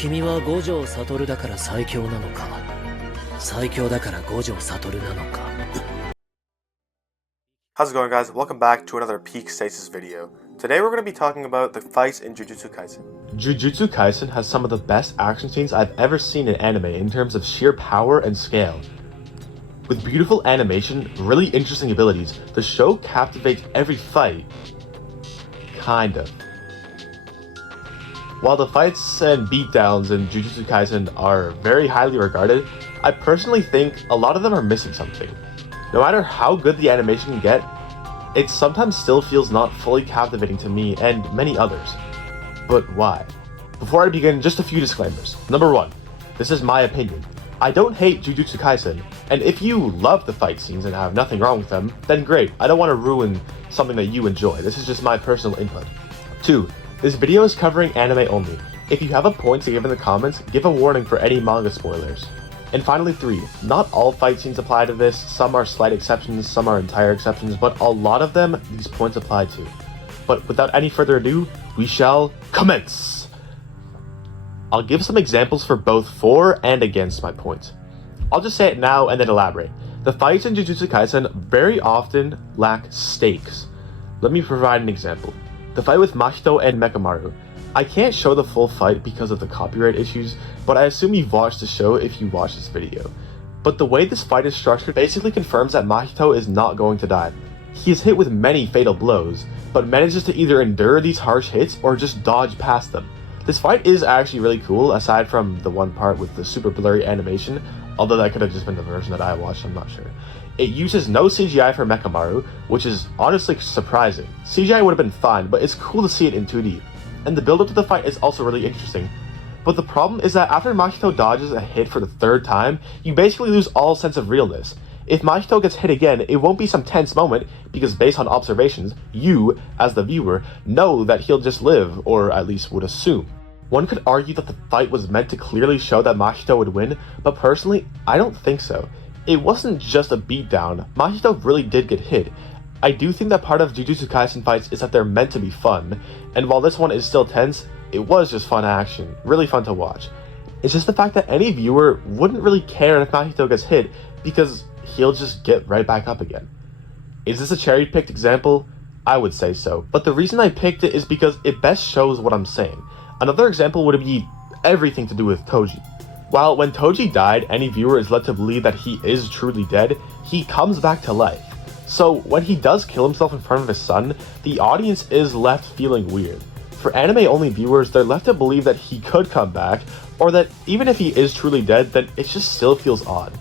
君は五条悟だから最強なのか、最強だから五条悟なのか。 How's it going, guys? Welcome back to another Peak Stasis video. Today we're going to be talking about the fights in Jujutsu Kaisen. Jujutsu Kaisen has some of the best action scenes I've ever seen in anime in terms of sheer power and scale. With beautiful animation, really interesting abilities, the show captivates every fight. Kind of. While the fights and beatdowns in Jujutsu Kaisen are very highly regarded, I personally think a lot of them are missing something. No matter how good the animation can get, it sometimes still feels not fully captivating to me and many others. But why? Before I begin, just a few disclaimers. Number 1, this is my opinion. I don't hate Jujutsu Kaisen, and if you love the fight scenes and have nothing wrong with them, then great. I don't want to ruin something that you enjoy. This is just my personal input. 2, this video is covering anime only. If you have a point to give in the comments, give a warning for any manga spoilers. And finally 3, not all fight scenes apply to this, some are slight exceptions, some are entire exceptions, but a lot of them these points apply to. But without any further ado, we shall commence! I'll give some examples for both for and against my points. I'll just say it now and then elaborate. The fights in Jujutsu Kaisen very often lack stakes. Let me provide an example. The fight with Mahito and Mekamaru. I can't show the full fight because of the copyright issues, but I assume you've watched the show if you watch this video. But the way this fight is structured basically confirms that Mahito is not going to die. He is hit with many fatal blows, but manages to either endure these harsh hits or just dodge past them. This fight is actually really cool, aside from the one part with the super blurry animation, although that could have just been the version that I watched, I'm not sure. It uses no CGI for Mekamaru, which is honestly surprising. CGI would have been fine, but it's cool to see it in 2D. And the build up to the fight is also really interesting. But the problem is that after Mahito dodges a hit for the 3rd time, you basically lose all sense of realness. If Mahito gets hit again, it won't be some tense moment, because based on observations, you, as the viewer, know that he'll just live, or at least would assume. One could argue that the fight was meant to clearly show that Mahito would win, but personally, I don't think so. It wasn't just a beatdown, Mahito really did get hit. I do think that part of Jujutsu Kaisen fights is that they're meant to be fun, and while this one is still tense, it was just fun action, really fun to watch. It's just the fact that any viewer wouldn't really care if Mahito gets hit, because he'll just get right back up again. Is this a cherry-picked example? I would say so, but the reason I picked it is because it best shows what I'm saying. Another example would be everything to do with Toji. While when Toji died, any viewer is led to believe that he is truly dead, he comes back to life. So when he does kill himself in front of his son, the audience is left feeling weird. For anime-only viewers, they're left to believe that he could come back, or that even if he is truly dead, then it just still feels odd.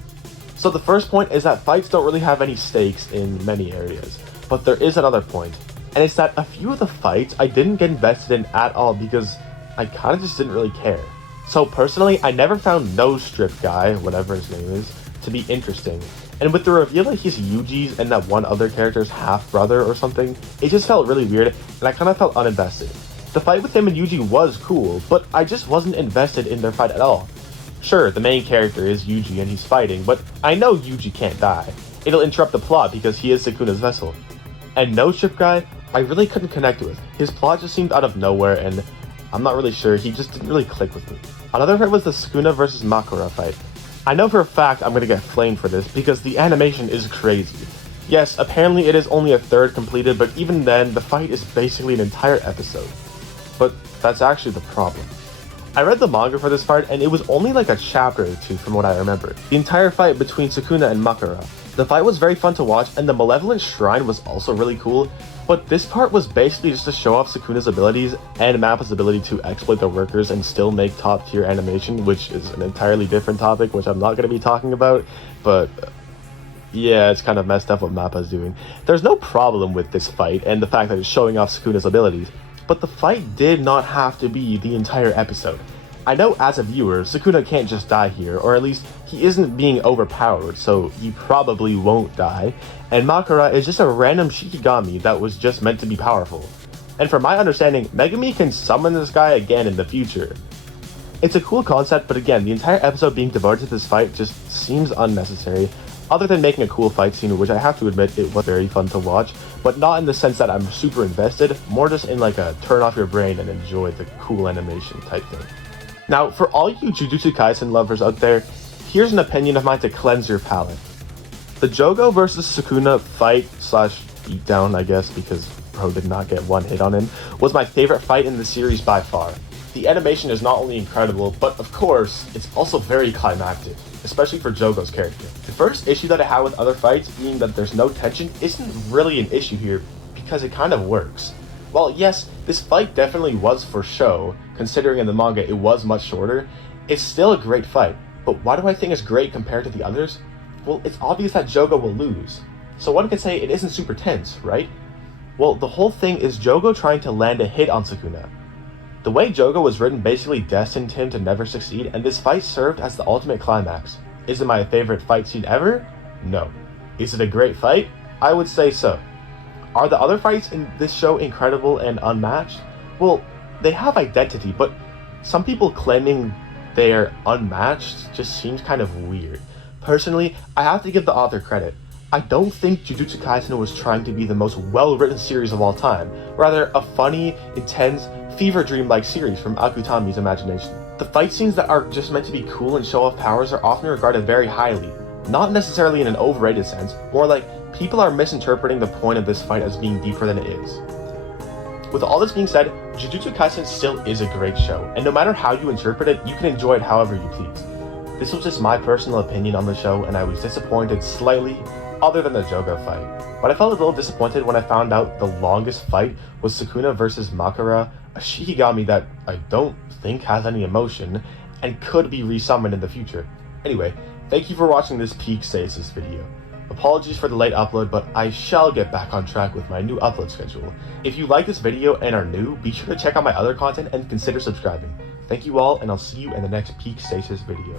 So the first point is that fights don't really have any stakes in many areas, but there is another point, and it's that a few of the fights I didn't get invested in at all because I kind of just didn't really care. So personally, I never found No Strip Guy, whatever his name is, to be interesting. And with the reveal that he's Yuji's and that one other character's half-brother or something, it just felt really weird, and I kind of felt uninvested. The fight with him and Yuji was cool, but I just wasn't invested in their fight at all. Sure, the main character is Yuji and he's fighting, but I know Yuji can't die. It'll interrupt the plot because he is Sukuna's vessel. And No Strip Guy, I really couldn't connect with. His plot just seemed out of nowhere, and I'm not really sure, he just didn't really click with me. Another fight was the Sukuna vs Makura fight. I know for a fact I'm gonna get flamed for this because the animation is crazy. Yes, apparently it is only a 3rd completed, but even then, the fight is basically an entire episode. But that's actually the problem. I read the manga for this fight and it was only like a chapter or 2 from what I remember. The entire fight between Sukuna and Makura. The fight was very fun to watch and the Malevolent Shrine was also really cool, but this part was basically just to show off Sukuna's abilities and Mappa's ability to exploit the workers and still make top tier animation, which is an entirely different topic which I'm not going to be talking about, but yeah, it's kind of messed up what Mappa's doing. There's no problem with this fight and the fact that it's showing off Sukuna's abilities, but the fight did not have to be the entire episode. I know as a viewer, Sukuna can't just die here, or at least he isn't being overpowered, so he probably won't die, and Makura is just a random Shikigami that was just meant to be powerful. And from my understanding, Megumi can summon this guy again in the future. It's a cool concept, but again, the entire episode being devoted to this fight just seems unnecessary, other than making a cool fight scene, which I have to admit it was very fun to watch, but not in the sense that I'm super invested, more just in like a turn off your brain and enjoy the cool animation type thing. Now, for all you Jujutsu Kaisen lovers out there, here's an opinion of mine to cleanse your palate. The Jogo versus Sukuna fight slash beatdown, I guess, because bro did not get one hit on him, was my favorite fight in the series by far. The animation is not only incredible, but of course, it's also very climactic, especially for Jogo's character. The first issue that I had with other fights being that there's no tension isn't really an issue here, because it kind of works. While yes, this fight definitely was for show, considering in the manga it was much shorter, it's still a great fight. But why do I think it's great compared to the others? Well, it's obvious that Jogo will lose. So one can say it isn't super tense, right? Well, the whole thing is Jogo trying to land a hit on Sukuna. The way Jogo was written basically destined him to never succeed, and this fight served as the ultimate climax. Is it my favorite fight scene ever? No. Is it a great fight? I would say so. Are the other fights in this show incredible and unmatched? Well, they have identity, but some people claiming they're unmatched just seems kind of weird. Personally, I have to give the author credit. I don't think Jujutsu Kaisen was trying to be the most well-written series of all time, rather a funny, intense, fever dream-like series from Akutami's imagination. The fight scenes that are just meant to be cool and show off powers are often regarded very highly, not necessarily in an overrated sense, more like people are misinterpreting the point of this fight as being deeper than it is. With all this being said, Jujutsu Kaisen still is a great show, and no matter how you interpret it, you can enjoy it however you please. This was just my personal opinion on the show, and I was disappointed slightly, other than the Jogo fight. But I felt a little disappointed when I found out the longest fight was Sukuna versus Makara, a Shikigami that I don't think has any emotion, and could be resummoned in the future. Anyway, thank you for watching this peak stasis video. Apologies for the late upload, but I shall get back on track with my new upload schedule. If you like this video and are new, be sure to check out my other content and consider subscribing. Thank you all, and I'll see you in the next peak stasis video.